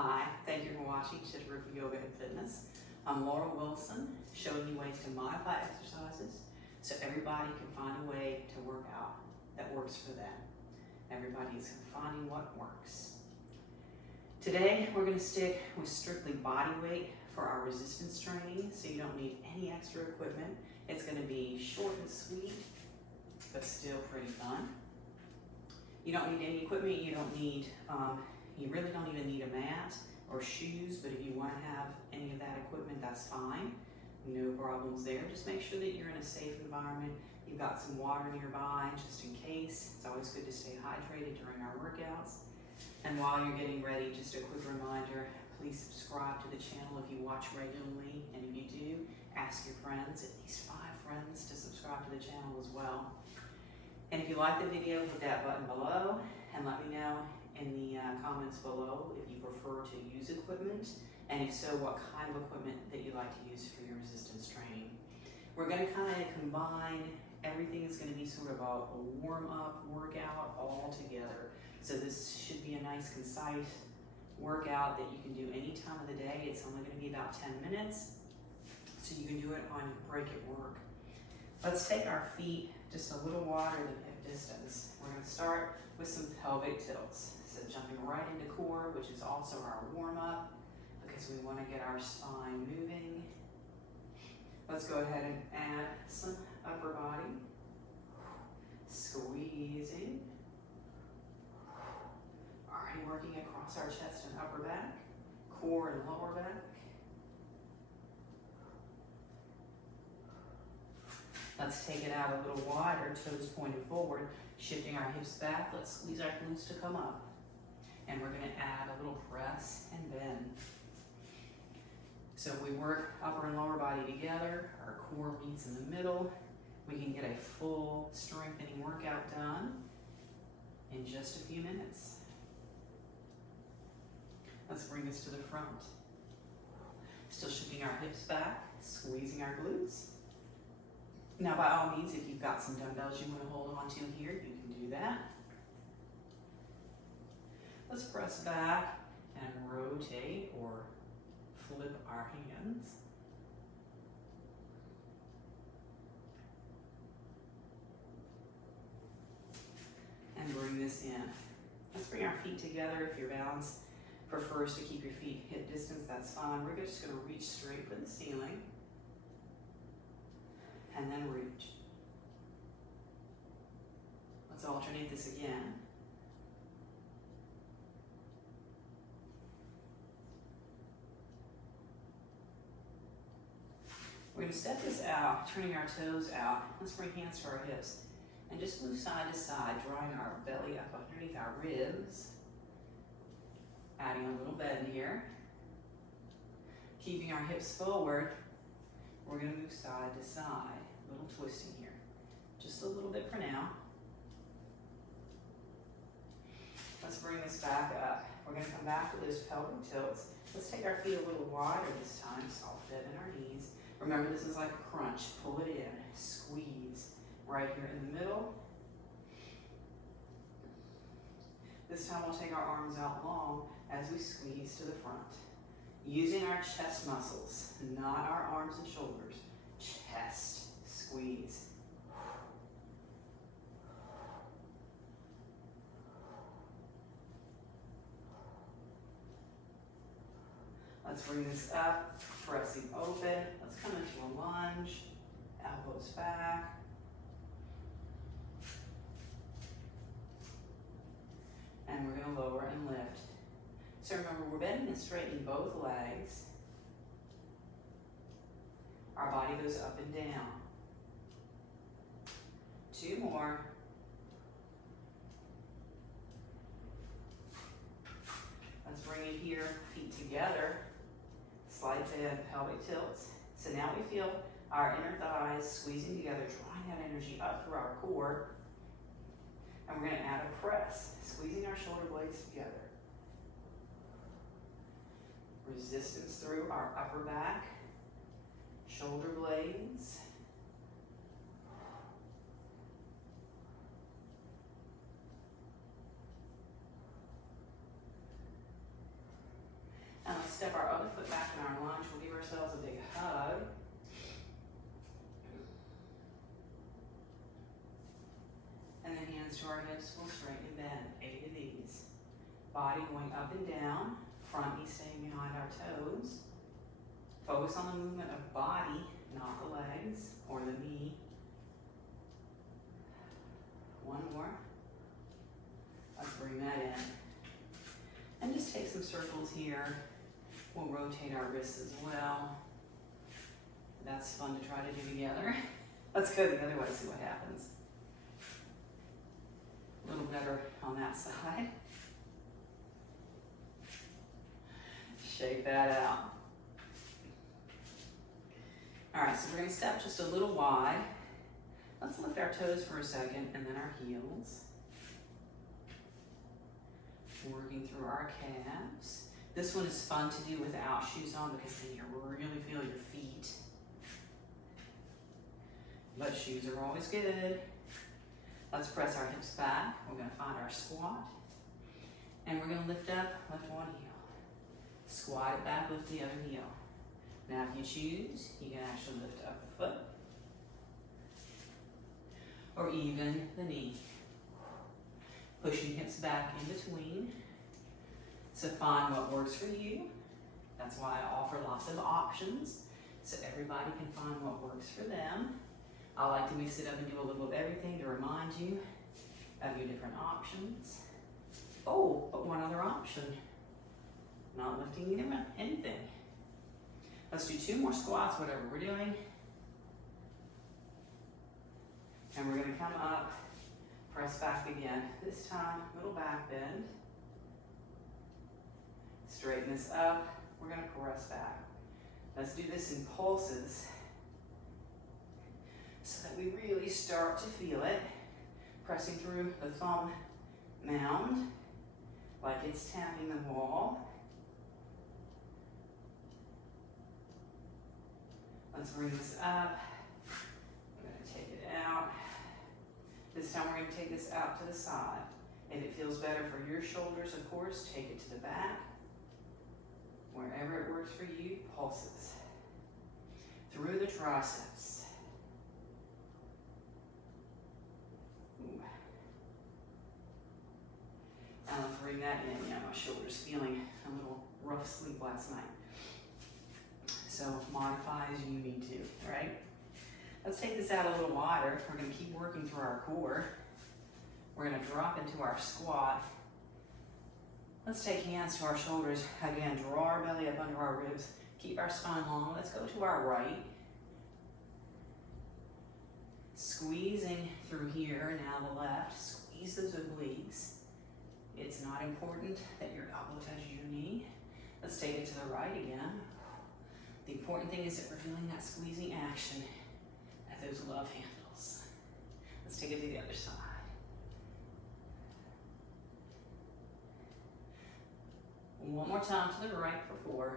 Hi, thank you for watching Chitter for Yoga and Fitness. I'm Laura Wilson, showing you ways to modify exercises so everybody can find a way to work out that works for them. Everybody is finding what works. Today, we're going to stick with strictly body weight for our resistance training, so you don't need any extra equipment. It's going to be short and sweet, but still pretty fun. You don't need any equipment. You don't need, you really don't even need a mat or shoes, but if you want to have any of that equipment, that's fine. No problems there. Just make sure that you're in a safe environment. You've got some water nearby, just in case. It's always good to stay hydrated during our workouts. And while you're getting ready, just a quick reminder, please subscribe to the channel if you watch regularly. And if you do, ask your friends, at least 5 friends, to subscribe to the channel as well. And if you like the video, hit that button below and let me know in the comments below if you prefer to use equipment, and if so, what kind of equipment that you like to use for your resistance training. We're going to kind of combine everything. Is going to be sort of a warm-up workout all together. So this should be a nice, concise workout that you can do any time of the day. It's only going to be about 10 minutes, so you can do it on your break at work. Let's take our feet just a little wider than hip distance. We're going to start with some pelvic tilts. So jumping right into core, which is also our warm-up, because we want to get our spine moving. Let's go ahead and add some upper body. Squeezing. Already working across our chest and upper back, core and lower back. Let's take it out a little wider, toes pointed forward, shifting our hips back. Let's squeeze our glutes to come up. And we're going to add a little press and bend. So we work upper and lower body together. Our core meets in the middle. We can get a full strengthening workout done in just a few minutes. Let's bring this to the front. Still shifting our hips back, squeezing our glutes. Now, by all means, if you've got some dumbbells you want to hold on to here, you can do that. Let's press back and rotate or flip our hands. And bring this in. Let's bring our feet together. If your balance prefers to keep your feet hip distance, that's fine. We're just going to reach straight for the ceiling. And then reach. Let's alternate this again. We're going to step this out, turning our toes out. Let's bring hands to our hips and just move side to side, drawing our belly up underneath our ribs. Adding a little bend here. Keeping our hips forward, we're going to move side to side. A little twisting here. Just a little bit for now. Let's bring this back up. We're going to come back to those pelvic tilts. Let's take our feet a little wider this time, soft bend in our knees. Remember, this is like a crunch. Pull it in, squeeze right here in the middle. This time we'll take our arms out long as we squeeze to the front. Using our chest muscles, not our arms and shoulders. Chest squeeze. Let's bring this up, pressing open. Let's come into a lunge, elbows back. And we're going to lower and lift. So remember, we're bending and straightening both legs. Our body goes up and down. 2 more. Let's bring it here, feet together. Slight bend, pelvic tilts. So now we feel our inner thighs squeezing together, drawing that energy up through our core. And we're going to add a press, squeezing our shoulder blades together. Resistance through our upper back, shoulder blades. step our other foot back in our lunge. We'll give ourselves a big hug. And then hands to our hips, we'll straighten and bend, 8 of these. Body going up and down, front knee staying behind our toes. Focus on the movement of body, not the legs or the knee. One more. Let's bring that in. And just take some circles here. We'll rotate our wrists as well. That's fun to try to do together. Let's go the other way, see what happens. A little better on that side. Shake that out. All right, so we're gonna step just a little wide. Let's lift our toes for a second and then our heels. Working through our calves. This one is fun to do without shoes on because then you really feel your feet. But shoes are always good. Let's press our hips back. We're gonna find our squat. And we're gonna lift up, lift one heel. Squat it back, lift the other heel. Now if you choose, you can actually lift up the foot. Or even the knee. Pushing hips back in between. So find what works for you. That's why I offer lots of options, so everybody can find what works for them. I like to mix it up and do a little of everything to remind you of your different options. Oh, but one other option. Not lifting anything. Let's do 2 more squats, whatever we're doing. And we're gonna come up, press back again. This time, little back bend. Straighten this up. We're gonna press back. Let's do this in pulses so that we really start to feel it. Pressing through the thumb mound like it's tapping the wall. Let's bring this up. We're gonna take it out. This time we're gonna take this out to the side. If it feels better for your shoulders, of course, take it to the back. Wherever it works for you, pulses. Through the triceps. Ooh. And let's bring that in. Yeah, my shoulder's feeling a little rough sleep last night. So modify as you need to, right? Let's take this out a little wider. We're gonna keep working through our core. We're gonna drop into our squat. Let's take hands to our shoulders. Again, draw our belly up under our ribs. Keep our spine long. Let's go to our right. Squeezing through here, now the left. Squeeze those obliques. It's not important that your elbow touches your knee. Let's take it to the right again. The important thing is that we're feeling that squeezing action at those love handles. Let's take it to the other side. One more time to the right for 4.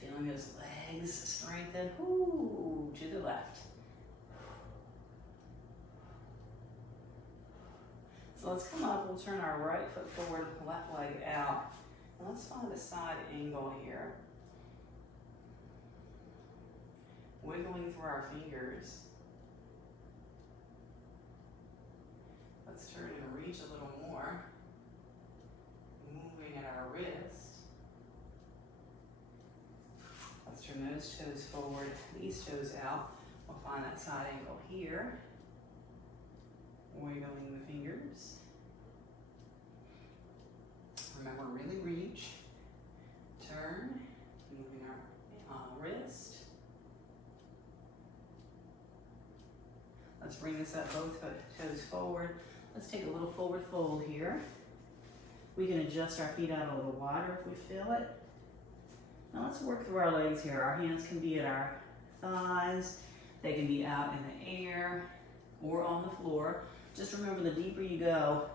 Feeling those legs strengthen. Ooh, to the left. So let's come up, we'll turn our right foot forward, left leg out. And let's find a side angle here. Wiggling through our fingers. Let's turn and reach a little more. Moving at our wrist. Let's turn those toes forward, these toes out. We'll find that side angle here. Wiggling the fingers. Remember, really reach. Turn, moving our wrist. Let's bring this up, both toes forward. Let's take a little forward fold here. We can adjust our feet out a little wider if we feel it. Now let's work through our legs here. Our hands can be at our thighs. They can be out in the air or on the floor. Just remember, the deeper you go,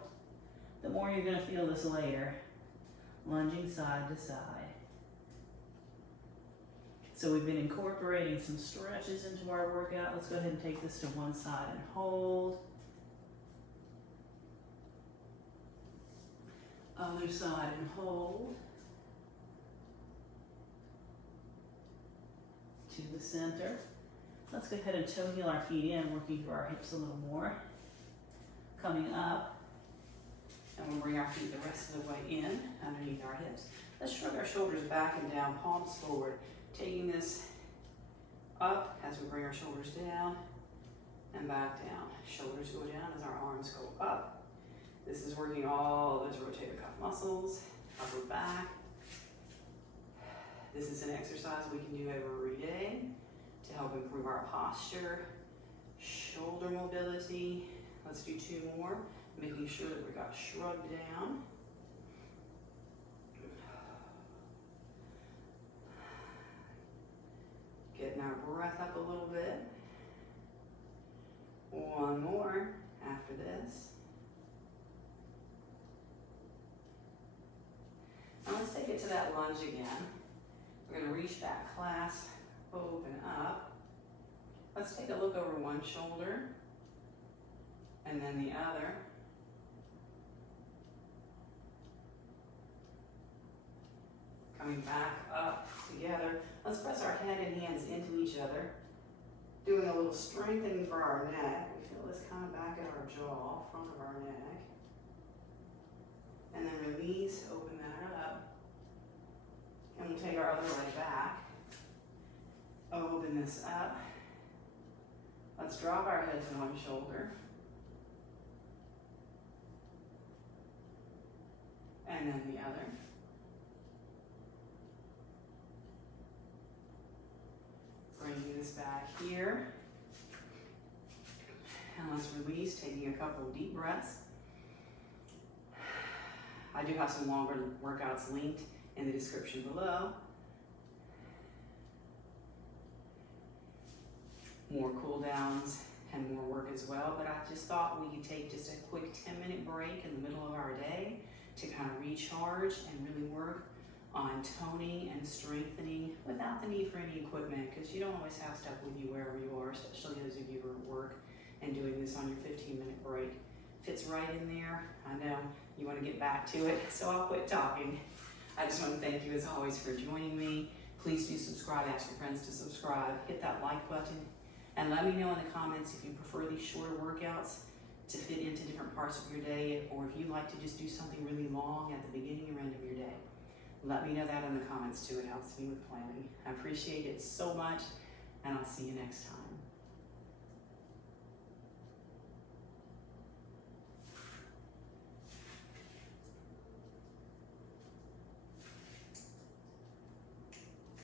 the more you're gonna feel this later. Lunging side to side. So we've been incorporating some stretches into our workout. Let's go ahead and take this to one side and hold. Other side and hold. To the center. Let's go ahead and toe heel our feet in, working through our hips a little more. Coming up, and we'll bring our feet the rest of the way in, underneath our hips. Let's shrug our shoulders back and down, palms forward. Taking this up as we bring our shoulders down and back down. Shoulders go down as our arms go up. This is working all those rotator cuff muscles, upper back. This is an exercise we can do every day to help improve our posture, shoulder mobility. Let's do 2 more, making sure that we got shrugged down. Getting our breath up a little bit. 1 more after this. Now let's take it to that lunge again. We're going to reach back, clasp, open up. Let's take a look over one shoulder and then the other. Coming back up together. Let's press our head and hands into each other. Doing a little strengthening for our neck. We feel this kind of back at our jaw, front of our neck. And then release, open that up. And we'll take our other leg back. Open this up. Let's drop our head to one shoulder. And then the other. Bringing this back here. And let's release, taking a couple of deep breaths. I do have some longer workouts linked in the description below. More cool downs and more work as well, but I just thought we could take just a quick 10-minute break in the middle of our day to kind of recharge and really work on toning and strengthening without the need for any equipment, because you don't always have stuff with you wherever you are, especially those of you who are at work and doing this on your 15-minute break. Fits right in there. I know you want to get back to it, so I'll quit talking. I just want to thank you as always for joining me. Please do subscribe, ask your friends to subscribe, hit that like button, and let me know in the comments if you prefer these shorter workouts to fit into different parts of your day, or if you like to just do something really long at the beginning or end of your day. Let me know that in the comments too. It helps me with planning. I appreciate it so much, and I'll see you next time.